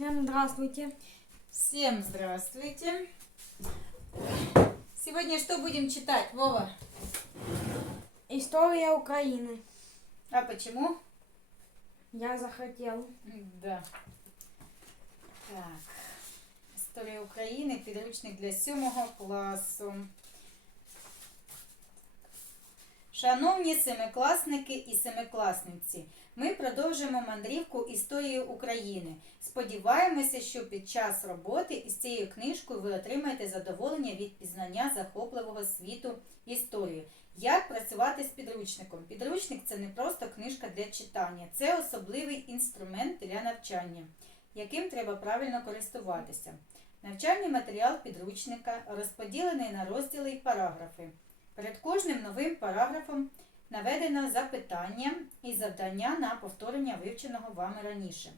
Всем здравствуйте. Всем здравствуйте. Сегодня что будем читать, Вова? История Украины. А почему? Я захотел. Да. Так. Історія України, підручник для сьомого класу. Шановні семикласники і семикласниці, ми продовжуємо мандрівку історії України. Сподіваємося, що під час роботи із цією книжкою ви отримаєте задоволення від пізнання захопливого світу історії. Як працювати з підручником? Підручник це не просто книжка для читання, це особливий інструмент для навчання, яким треба правильно користуватися. Навчальний матеріал підручника розподілений на розділи і параграфи. Перед кожним новим параграфом наведено запитання і завдання на повторення вивченого вами раніше.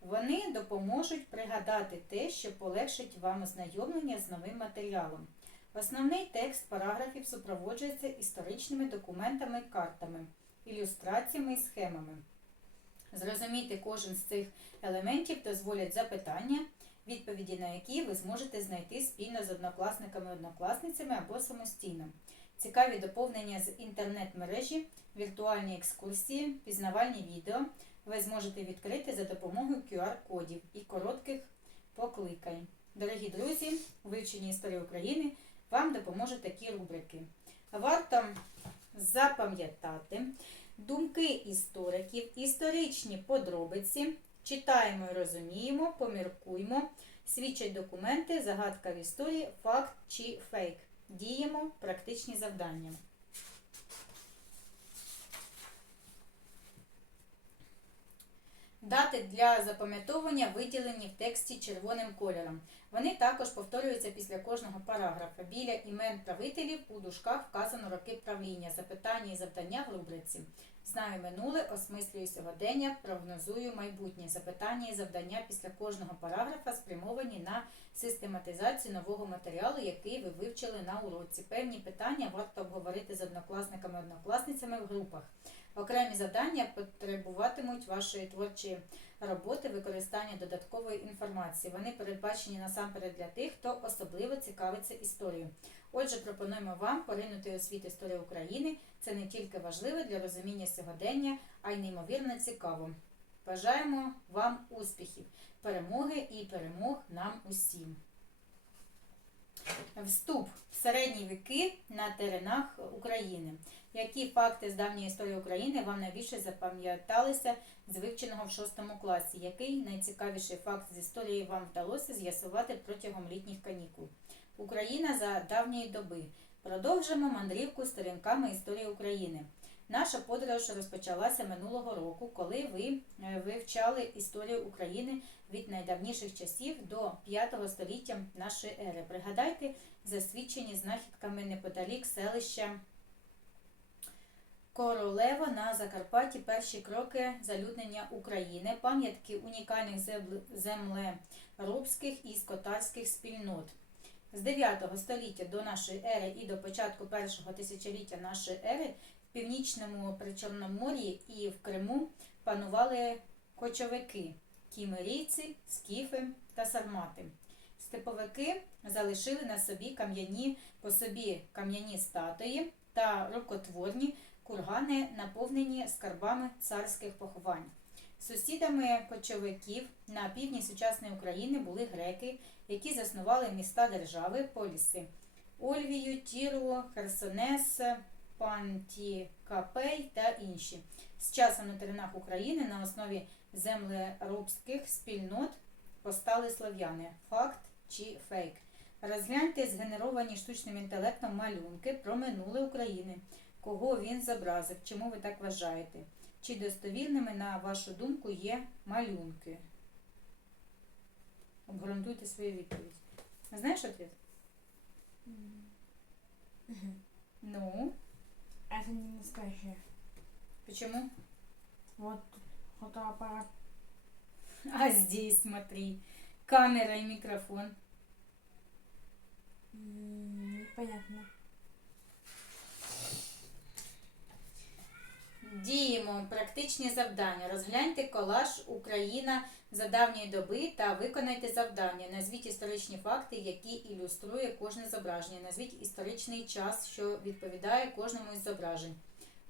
Вони допоможуть пригадати те, що полегшить вам ознайомлення з новим матеріалом. Основний текст параграфів супроводжується історичними документами картами, ілюстраціями і схемами. Зрозуміти кожен з цих елементів дозволять запитання, відповіді на які ви зможете знайти спільно з однокласниками однокласницями або самостійно. Цікаві доповнення з інтернет-мережі, віртуальні екскурсії, пізнавальні відео ви зможете відкрити за допомогою QR-кодів і коротких покликань. Дорогі друзі, у вивченні історії України вам допоможуть такі рубрики. Варто запам'ятати думки істориків, історичні подробиці, читаємо розуміємо, поміркуємо, свідчать документи, загадка в історії, факт чи фейк. Діємо практичні завдання. Дати для запам'ятовування виділені в тексті червоним кольором. Вони також повторюються після кожного параграфа. Біля імен правителів у дужках вказано роки правління, запитання і завдання в рубриці. Знаю минуле, осмислюю сьогодення, прогнозую майбутнє. Запитання і завдання після кожного параграфа спрямовані на систематизацію нового матеріалу, який ви вивчили на уроці. Певні питання варто обговорити з однокласниками однокласницями в групах. Окремі завдання потребуватимуть вашої творчої роботи, використання додаткової інформації. Вони передбачені насамперед для тих, хто особливо цікавиться історією. Отже, пропонуємо вам поринути у світ історії України. Це не тільки важливо для розуміння сьогодення, а й неймовірно цікаво. Бажаємо вам успіхів, перемоги і перемог нам усім. Вступ в середні віки на теренах України. Які факти з давньої історії України вам найбільше запам'яталися з вивченого в шостому класі? Який найцікавіший факт з історії вам вдалося з'ясувати протягом літніх канікул? Україна за давньої доби. Продовжимо мандрівку сторінками історії України. Наша подорож розпочалася минулого року, коли ви е, вивчали історію України від найдавніших часів до 5 століття нашої ери. Пригадайте засвідчені знахідками неподалік селища Королева на Закарпатті перші кроки залюднення України, пам'ятки унікальних земле- землеробських і скотарських спільнот. З 9 століття до нашої ери і до початку першого тисячоліття нашої ери в північному Причорномор'ї і в Криму панували кочовики, кімерійці, скіфи та сармати. Степовики залишили на собі кам'яні по собі кам'яні статуї та рукотворні кургани, наповнені скарбами царських поховань. Сусідами кочовиків на півдні сучасної України були греки, які заснували міста держави поліси Ольвію, Тіру, Херсонес, Пантікапей та інші. З часом на теренах України на основі землеробських спільнот постали слов'яни. Факт чи фейк. Розгляньте згенеровані штучним інтелектом малюнки про минуле України. Кого він зобразив? Чому ви так вважаєте? Чи достовірними, на вашу думку, є малюнки? Обґрунтуйте свою відповідь. Знаєш ответ? Ну, Это не настоящее. почему? Вот фотоаппарат. А здесь смотри. Камера и микрофон. Непонятно. Діємо практичні завдання. Розгляньте колаж Україна за давньої доби та виконайте завдання. Назвіть історичні факти, які ілюструє кожне зображення. Назвіть історичний час, що відповідає кожному із зображень.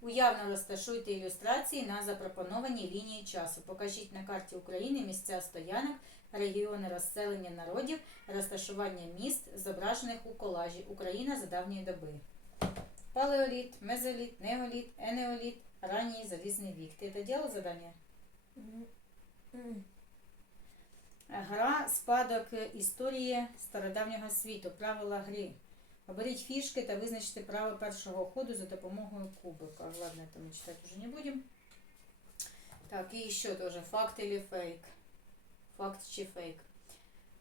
Уявно розташуйте ілюстрації на запропонованій лінії часу. Покажіть на карті України місця стоянок, регіони розселення народів, розташування міст, зображених у колажі Україна за давньої доби. Палеоліт, мезоліт, неоліт, енеоліт, ранній залізний вік. Діло задання? М, м. Гра спадок історії стародавнього світу. Правила гри. Оберіть фішки та визначте право першого ходу за допомогою кубика. Ладно, это мы читать уже не будем. Так, і ще тоже факт или фейк. Факт чи фейк.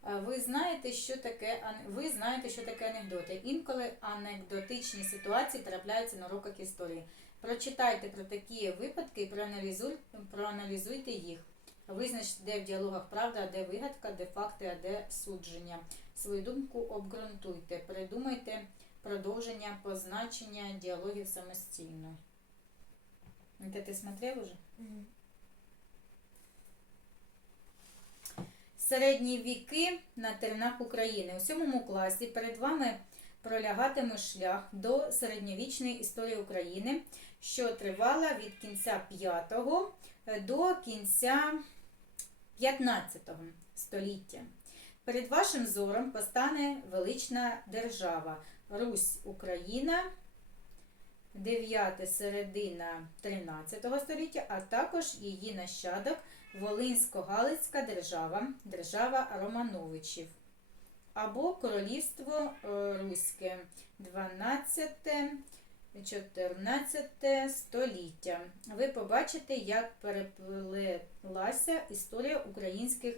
А Ви знаєте, що таке ви знаєте, що таке анекдоти. Інколи анекдотичні ситуації трапляються на уроках історії. Прочитайте про такі випадки і проаналізуй- проаналізуйте їх. Визначте, де в діалогах правда, а де вигадка, де факти, а де судження. Свою думку обґрунтуйте, придумайте продовження, позначення діалогів самостійно. Це ти смотрел уже? М. Середні віки на теренах України. У сьомому класі перед вами пролягатиме шлях до середньовічної історії України, що тривала від кінця 5 до кінця 15 століття. Перед вашим зором постане велична держава Русь Україна, 9 середина 13 століття, а також її нащадок Волинсько-Галицька держава, держава Романовичів. Або Королівство е, Руське. 12-14 століття. Ви побачите, як переплелася історія українських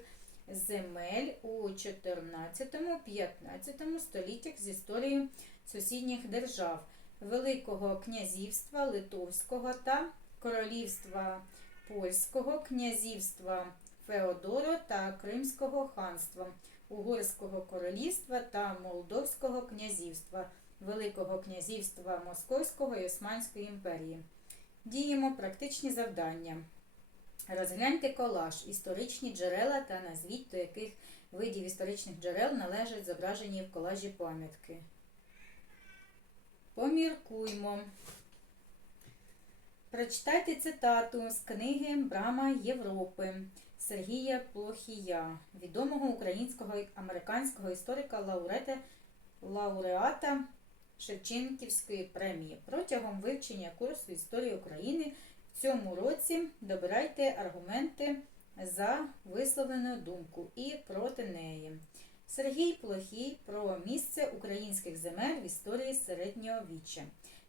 земель у 14-15 століттях з історією сусідніх держав. Великого князівства Литовського та Королівства Польського, князівства Феодоро та Кримського ханства, Угорського королівства та Молдовського князівства, Великого князівства Московського і Османської імперії. Діємо практичні завдання. Розгляньте колаж, історичні джерела та назвіть, до яких видів історичних джерел належать зображені в колажі пам'ятки. Поміркуймо. Прочитайте цитату з книги Брама Європи Сергія Плохія, відомого українського американського історика лауреата, лауреата Шевченківської премії. Протягом вивчення курсу історії України в цьому році добирайте аргументи за висловлену думку і проти неї. Сергій Плохій про місце українських земель в історії середньовіччя.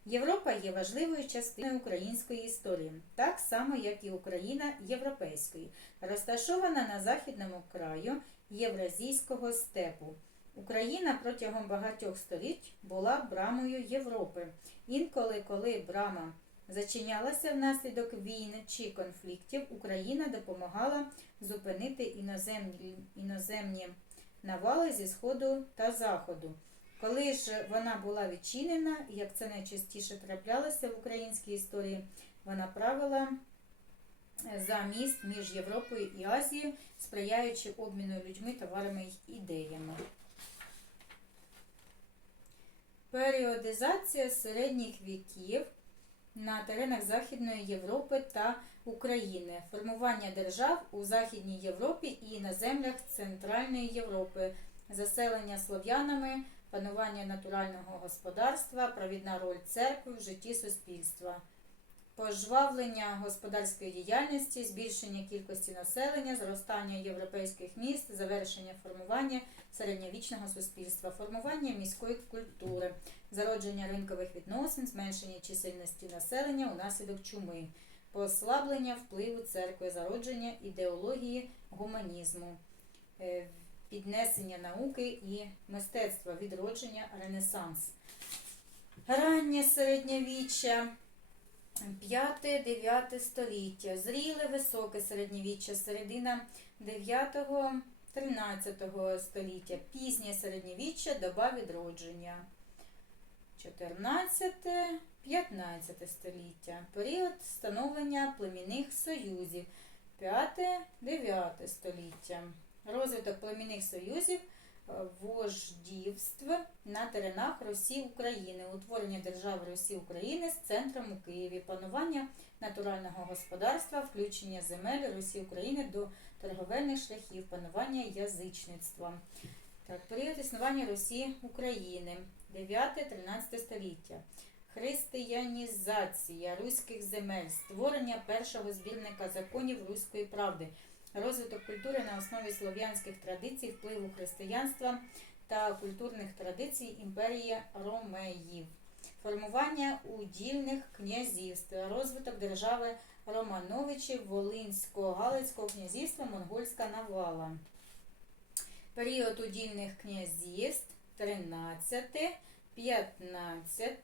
Європа є важливою частиною української історії, так само як і Україна європейської, розташована на західному краю Євразійського степу. Україна протягом багатьох століть була брамою Європи. Інколи, коли брама зачинялася внаслідок війн чи конфліктів, Україна допомагала зупинити іноземні, іноземні навали зі сходу та заходу. Коли ж вона була відчинена, як це найчастіше траплялося в українській історії, вона правила за міст між Європою і Азією, сприяючи обміну людьми, товарами й ідеями. Періодизація середніх віків на теренах Західної Європи та України, формування держав у Західній Європі і на землях Центральної Європи, заселення слов'янами, панування натурального господарства, провідна роль церкви в житті суспільства, пожвавлення господарської діяльності, збільшення кількості населення, зростання європейських міст, завершення формування середньовічного суспільства, формування міської культури, зародження ринкових відносин, зменшення чисельності населення унаслідок чуми, послаблення впливу церкви, зародження ідеології гуманізму, е, піднесення науки і мистецтва, відродження Ренесанс. Раннє середньовіччя. 5-9 століття, зріле високе середньовіччя, середина 9-13 століття, пізнє середньовіччя, доба відродження. 14-15 століття, період становлення племінних союзів, 5-9 століття. Розвиток племінних союзів, е, вождівств на теренах Росії України, утворення держави Росії України з центром у Києві, панування натурального господарства, включення земель Росії України до торговельних шляхів, панування язичництва. Так, період існування Росії України 9-13 століття. Християнізація руських земель, створення першого збірника законів руської правди, розвиток культури на основі слов'янських традицій, впливу християнства та культурних традицій імперії Ромеїв, формування удільних князівств, розвиток держави Романовичів, Волинського, Галицького князівства, Монгольська навала. Період удільних князівств 13, 15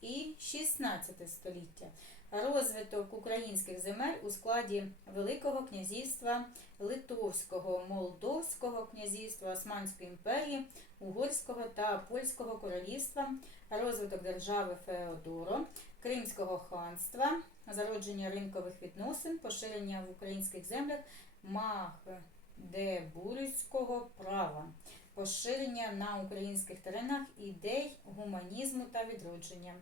і 16 століття. Розвиток українських земель у складі Великого князівства Литовського, Молдовського князівства, Османської імперії, Угорського та Польського королівства, розвиток держави Феодоро, Кримського ханства, зародження ринкових відносин, поширення в українських землях Магдебурзького права, поширення на українських теренах ідей гуманізму та відродження.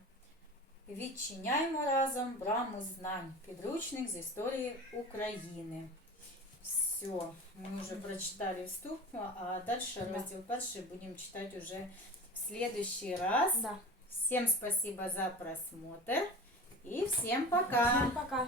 Відчиняємо разом браму знань. Підручник з історії України. Все, мы уже прочитали вступ, а дальше Да. раздел перший будем читать уже в следующий раз. Да. Всем спасибо за просмотр и всем пока. Всем пока.